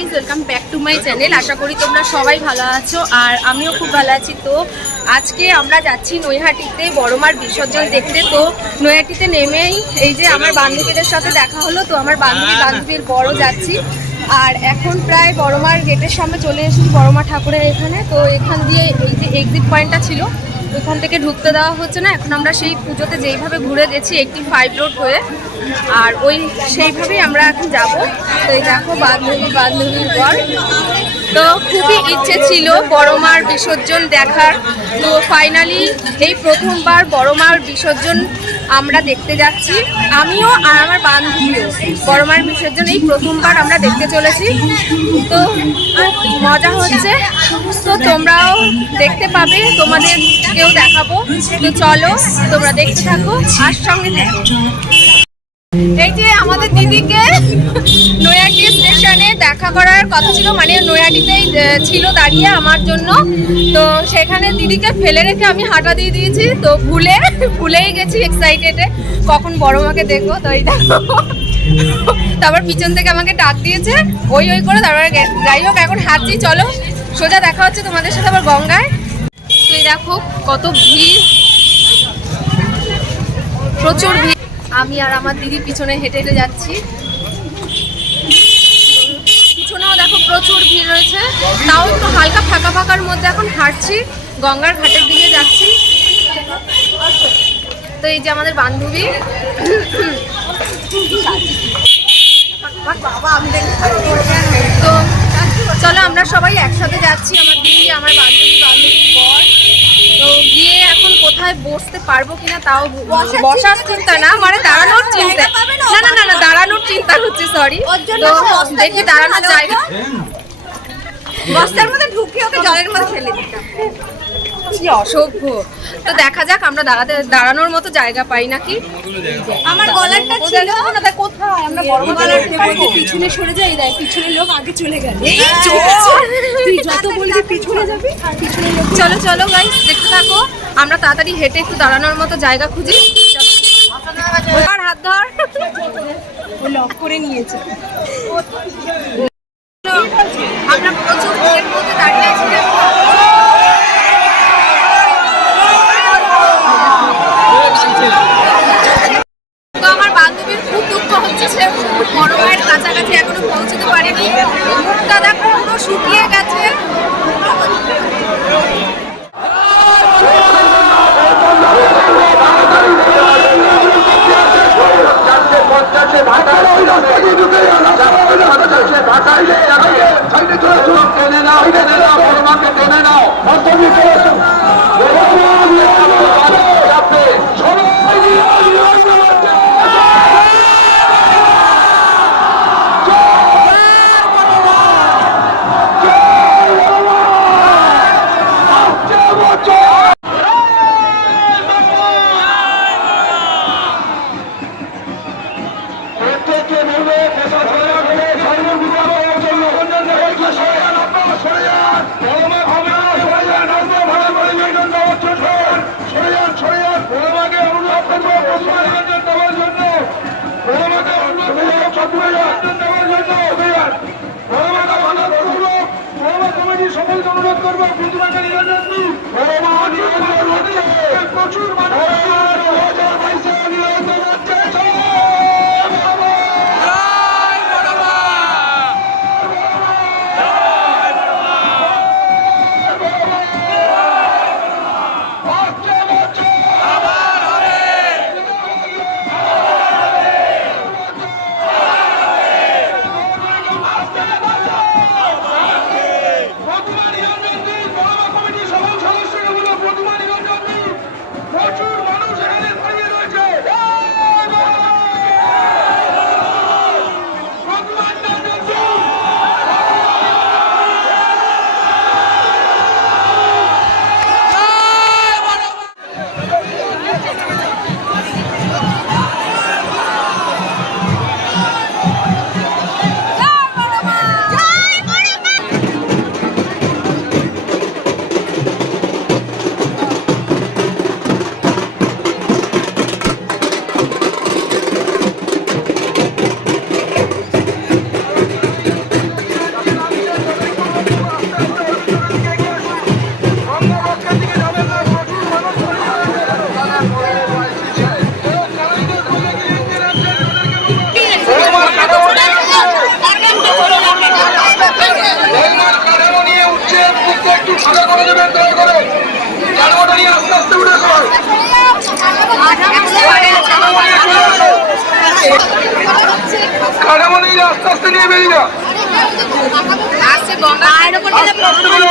Guys welcome back to my channel আশা করি তোমরা সবাই ভালো আছো আর আমিও খুব ভালো আছি। তো আজকে আমরা যাচ্ছি নৈহাটিতে বড়মার বিসর্জন দেখতে। তো নৈহাটিতে নেমেই এই যে আমার বান্ধবীদের সাথে দেখা হলো তো আমার বান্ধবী বান্ধবীর বড় যাচ্ছি। আর এখন প্রায় বড়মার গেটের সামনে চলে এসেছি বড়মা ঠাকুরের এখানে। তো এখান দিয়ে এই যে এক্সিট পয়েন্টটা ছিল ওখান থেকে ঢুকতে দেওয়া হচ্ছে না। এখন আমরা সেই পুজোতে যেইভাবে ঘুরে গেছি, একটি ফাইভ রোড হয়ে, আর ওই সেইভাবেই আমরা এখন যাব। তো এই দেখো বান্ধবী বান্ধবীর ঘর তো খুবই ইচ্ছে ছিল বড়মার বিসর্জন দেখার। তো ফাইনালি এই প্রথমবার বড়মার বিসর্জন আমরা দেখতে যাচ্ছি। আমিও আর আমার বান্ধবীও বড়মার বিসর্জন এই প্রথমবার আমরা দেখতে চলেছি। তো মজা হচ্ছে। তো তোমরাও দেখতে পাবে তোমাদের কেউ দেখাবো। তো চলো তোমরা দেখতে থাকো, আর সঙ্গে থাকো। এই আমাদের দিদিকে নৈহাটি স্টেশনে দেখা করার কথা ছিল মানে নৈহাটিতেই আহ, ছিল দাঁড়িয়ে আমার জন্য। তো সেখানে দিদিকে ফেলে রেখে আমি হাঁটা দিয়ে দিয়েছি। তো ভুলে ভুলেই গেছি এক্সাইটেডে কখন বড় মাকে দেখব? তো এই দেখো। তারপর পিছন থেকে আমাকে ডাক দিয়েছে। ওই ওই করে তারপর যাই হোক এখন হাঁটছি চলো। সোজা দেখা হচ্ছে তোমাদের সাথে আবার গঙ্গায়। তো এই দেখো কত ভিড়। প্রচুর ভিড়। আমি আর আমার দিদি পিছনে হেঁটে হেঁটে যাচ্ছি। পিছনেও দেখো প্রচুর ভিড় রয়েছে। তাও একটু হালকা ফাঁকা ফাঁকার মধ্যে এখন হাঁটছি, গঙ্গার ঘাটের দিকে যাচ্ছি। তো এই যে আমাদের বান্ধবী। তো চলো আমরা সবাই একসাথে যাচ্ছি, আমার দিদি, আমার বান্ধবী, বান্ধবীর বর। তো গিয়ে কোথায় বসতে পারব কিনা তাও বসার চিন্তা না মানে দাঁড়ানোর চিন্তা। না না না না দাঁড়ানোর চিন্তা হচ্ছে সরি তো দেখি দাঁড়ানোর জায়গা। বস্তার মধ্যে ঢুকিয়ে ওকে জলের মধ্যে ফেলে দিতাম কি অসভ্য। তো দেখা যাক আমরা দাঁড়াতে দাঁড়ানোর মতো জায়গা পাই নাকি? আমার গলারটা ছিল। না, কোথায়? আমরা বড় গলার গলার পিছনে সরে যাই দেখ পিছনের লোক আগে চলে গেল। এই তুই যত বলবি পিছনে যাবি আর পিছনের লোক চলো চলো গাইস দেখতে থাকো। আমরা তাড়াতাড়ি হেঁটে একটু দাঁড়ানোর মতো জায়গা খুঁজি। আর হাত ধর। লক করে নিয়েছে। আমরা প্রচুর দাঁড়িয়ে আছি দেখো। তো আমার বান্ধবীর খুব দুঃখ হচ্ছে সে বড় মায়ের কাছাকাছি এখনও পৌঁছতে পারেনি। মুখটা দেখো পুরো শুকিয়ে গেছে। সকলকে অনুরোধ করব প্রচুর মানুষ সোজা করে দেবেন দয়া করে। কাঠমাটা নিয়ে আস্তে আস্তে উঠে সবাই। কাঠামো নিয়ে আস্তে আস্তে নিয়ে বেরিয়ে যা করে।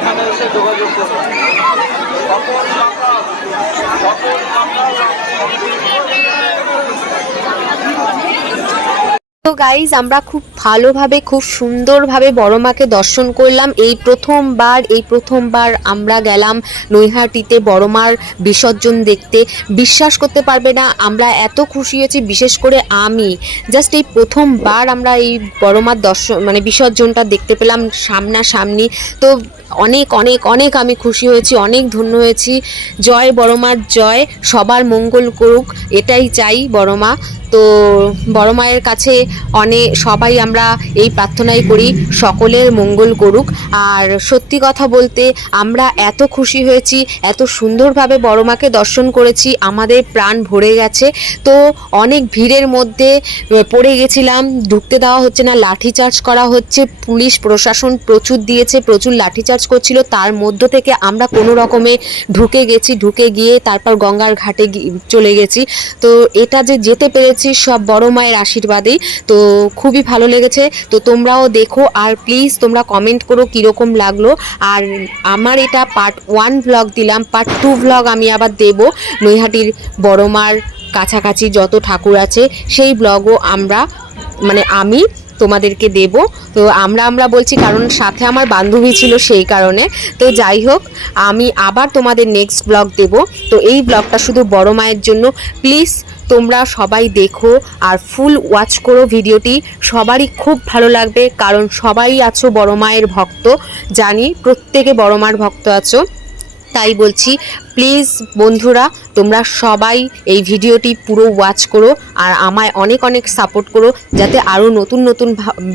এখানে এসে যোগাযোগ করুন সকল বাংলা সকল তো গাইজ আমরা খুব ভালোভাবে, খুব সুন্দরভাবে বড় মাকে দর্শন করলাম। এই প্রথমবার এই প্রথমবার আমরা গেলাম নৈহাটিতে বড় মার বিসর্জন দেখতে। বিশ্বাস করতে পারবে না, আমরা এত খুশি হয়েছি, বিশেষ করে আমি। জাস্ট এই প্রথমবার আমরা এই বড় মার দর্শন মানে বিসর্জনটা দেখতে পেলাম সামনাসামনি। তো অনেক অনেক অনেক আমি খুশি হয়েছি, অনেক ধন্য হয়েছি। জয় বড় মার, জয়। সবার মঙ্গল করুক, এটাই চাই বড় মা। তো বড় মায়ের কাছে অনেক সবাই আমরা এই প্রার্থনাই করি, সকলের মঙ্গল করুক। আর সত্যি কথা বলতে আমরা এত খুশি হয়েছি, এত সুন্দরভাবে বড় মাকে দর্শন করেছি, আমাদের প্রাণ ভরে গেছে। তো অনেক ভিড়ের মধ্যে পড়ে গেছিলাম, ঢুকতে দেওয়া হচ্ছে না লাঠিচার্জ করা হচ্ছে, পুলিশ, প্রশাসন প্রচুর দিয়েছে, প্রচুর লাঠিচার্জ করছিল, তার মধ্য থেকে আমরা কোনো রকমে ঢুকে গেছি, ঢুকে গিয়ে তারপর গঙ্গার ঘাটে চলে গেছি। তো এটা যে যেতে পেরেছি সব বড় মায়ের আশীর্বাদেই। তো খুবই ভালো লেগেছে। তো তোমরাও দেখো আর প্লিজ তোমরা কমেন্ট করো কীরকম লাগল। আর আমার এটা পার্ট ওয়ান ব্লগ দিলাম পার্ট টু ব্লগ আমি আবার দেব নৈহাটির বড় মার কাছাকাছি যত ঠাকুর আছে, সেই ব্লগও আমরা মানে আমি তোমাদেরকে দেব। তো আমরা আমরা বলছি কারণ সাথে আমার বান্ধবী ছিল সেই কারণে। তো যাই হোক, আমি আবার তোমাদের নেক্সট ব্লগ দেব। তো এই ব্লগটা শুধু বড় মায়ের জন্য। প্লিজ তোমরা সবাই দেখো আর ফুল ওয়াচ করো ভিডিওটি। সবারই খুব ভালো লাগবে, কারণ সবাই আছো বড় মায়ের ভক্ত। জানি প্রত্যেকে বড় মার ভক্ত আছো। তাই বলছি প্লিজ বন্ধুরা, তোমরা সবাই এই ভিডিওটি পুরো ওয়াচ করো আর আমায় অনেক অনেক সাপোর্ট করো যাতে আরও নতুন নতুন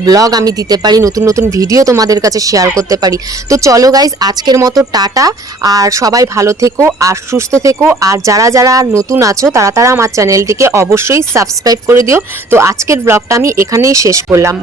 ব্লগ আমি দিতে পারি, নতুন নতুন ভিডিও তোমাদের কাছে শেয়ার করতে পারি। তো চলো গাইজ আজকের মতো টাটা আর সবাই ভালো থেকো আর সুস্থ থেকো আর যারা যারা নতুন আছো, তারা তারা আমার চ্যানেলটিকে অবশ্যই সাবস্ক্রাইব করে দিও। তো আজকের ব্লগটা আমি এখানেই শেষ করলাম।